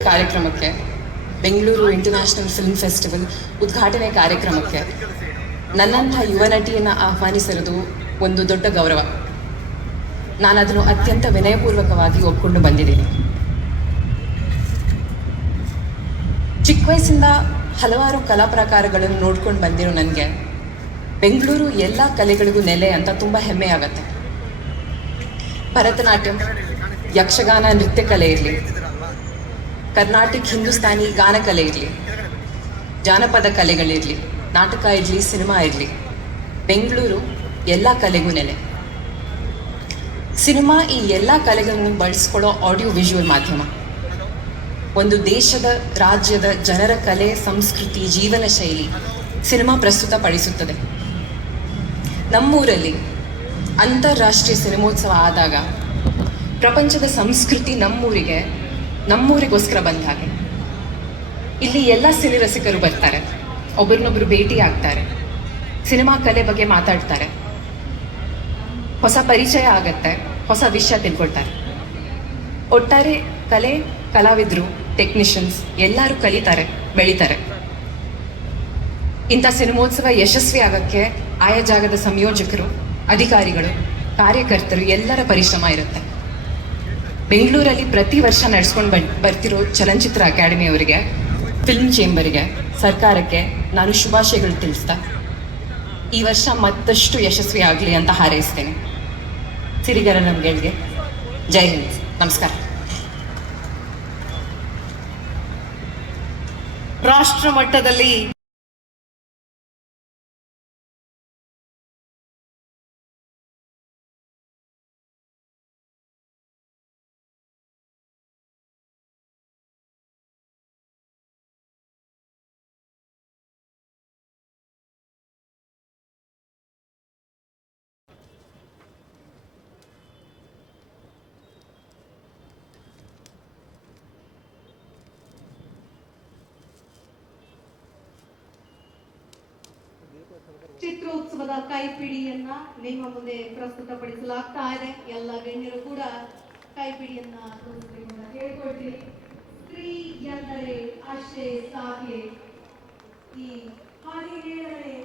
ಕಾರ್ಯಕ್ರಮಕ್ಕೆ Bengaluru international film festival ಉದ್ಘಾಟನೆ ಕಾರ್ಯಕ್ರಮಕ್ಕೆ ನನ್ನಂಥ ಯುವ ನಟಿಯನ್ನು ಆಹ್ವಾನಿಸಿರೋದು ಒಂದು ದೊಡ್ಡ ಗೌರವ. ನಾನು ಅದನ್ನು ಅತ್ಯಂತ ವಿನಯಪೂರ್ವಕವಾಗಿ ಒಪ್ಪಿಕೊಂಡು ಬಂದಿದ್ದೀನಿ. ಚಿಕ್ಕ ವಯಸ್ಸಿಂದ ಹಲವಾರು ಕಲಾ ಪ್ರಕಾರಗಳನ್ನು ನೋಡ್ಕೊಂಡು ಬಂದಿರೋ ನನಗೆ ಬೆಂಗಳೂರು ಎಲ್ಲ ಕಲೆಗಳಿಗೂ ನೆಲೆ ಅಂತ ತುಂಬ ಹೆಮ್ಮೆ ಆಗುತ್ತೆ. ಭರತನಾಟ್ಯಂ, ಯಕ್ಷಗಾನ ನೃತ್ಯ ಕಲೆ ಇರಲಿ, ಕರ್ನಾಟಕ ಹಿಂದೂಸ್ತಾನಿ ಗಾನ ಕಲೆ ಇರಲಿ, ಜಾನಪದ ಕಲೆಗಳಿರಲಿ, ನಾಟಕ ಇರಲಿ, ಸಿನಿಮಾ ಇರಲಿ, ಬೆಂಗಳೂರು ಎಲ್ಲ ಕಲೆಗೂ ನೆಲೆ. ಸಿನಿಮಾ ಈ ಎಲ್ಲ ಕಲೆಗಳನ್ನು ಬಳಸ್ಕೊಳ್ಳೋ ಆಡಿಯೋ ವಿಜುವಲ್ ಮಾಧ್ಯಮ. ಒಂದು ದೇಶದ, ರಾಜ್ಯದ ಜನರ ಕಲೆ, ಸಂಸ್ಕೃತಿ, ಜೀವನ ಶೈಲಿ ಸಿನಿಮಾ ಪ್ರಸ್ತುತಪಡಿಸುತ್ತದೆ. ನಮ್ಮೂರಲ್ಲಿ ಅಂತಾರಾಷ್ಟ್ರೀಯ ಸಿನಿಮೋತ್ಸವ ಆದಾಗ ಪ್ರಪಂಚದ ಸಂಸ್ಕೃತಿ ನಮ್ಮೂರಿಗೋಸ್ಕರ ಬಂದ ಹಾಗೆ. ಇಲ್ಲಿ ಎಲ್ಲ ಸಿನಿ ರಸಿಕರು ಬರ್ತಾರೆ, ಒಬ್ಬರನ್ನೊಬ್ಬರು ಭೇಟಿ ಆಗ್ತಾರೆ, ಸಿನಿಮಾ ಕಲೆ ಬಗ್ಗೆ ಮಾತಾಡ್ತಾರೆ, ಹೊಸ ಪರಿಚಯ ಆಗತ್ತೆ, ಹೊಸ ವಿಷಯ ತಿಳ್ಕೊಳ್ತಾರೆ. ಒಟ್ಟಾರೆ ಕಲೆ, ಕಲಾವಿದರು, ಟೆಕ್ನಿಷಿಯನ್ಸ್ ಎಲ್ಲರೂ ಕಲಿತಾರೆ, ಬೆಳೀತಾರೆ. ಇಂಥ ಸಿನಿಮೋತ್ಸವ ಯಶಸ್ವಿ ಆಗೋಕ್ಕೆ ಆಯಾ ಜಾಗದ ಸಂಯೋಜಕರು, ಅಧಿಕಾರಿಗಳು, ಕಾರ್ಯಕರ್ತರು ಎಲ್ಲರ ಪರಿಶ್ರಮ ಇರುತ್ತೆ. ಬೆಂಗಳೂರಲ್ಲಿ ಪ್ರತಿ ವರ್ಷ ನಡೆಸ್ಕೊಂಡು ಬರ್ತಿರೋ ಚಲನಚಿತ್ರ ಅಕಾಡೆಮಿಯವರಿಗೆ, ಫಿಲ್ಮ್ ಚೇಂಬರಿಗೆ, ಸರ್ಕಾರಕ್ಕೆ ನಾನು ಶುಭಾಶಯಗಳು ತಿಳಿಸ್ತಾ ಈ ವರ್ಷ ಮತ್ತಷ್ಟು ಯಶಸ್ವಿ ಆಗಲಿ ಅಂತ ಹಾರೈಸ್ತೇನೆ. ಸಿರಿಗರ ನಮ್ಗಳಿಗೆ ಜೈ ಹಿಂದ್, ನಮಸ್ಕಾರ. ರಾಷ್ಟ್ರ ಮಟ್ಟದಲ್ಲಿ ಚಿತ್ರೋತ್ಸವದ ಕೈಪಿಡಿಯನ್ನ ನಿಮ್ಮ ಮುಂದೆ ಪ್ರಸ್ತುತಪಡಿಸಲಾಗ್ತಾ ಇದೆ. ಎಲ್ಲ ಗಣ್ಯರು ಕೂಡ ಕೈಪಿಡಿಯನ್ನ ಹೇಳ್ಕೊಳ್ತೀನಿ. ಸ್ತ್ರೀ ಎಂದರೆ ಅಷ್ಟೇ ಸಾಧ್ಯ, ಈ ಹಾಗೆ ಹೇಳದೆ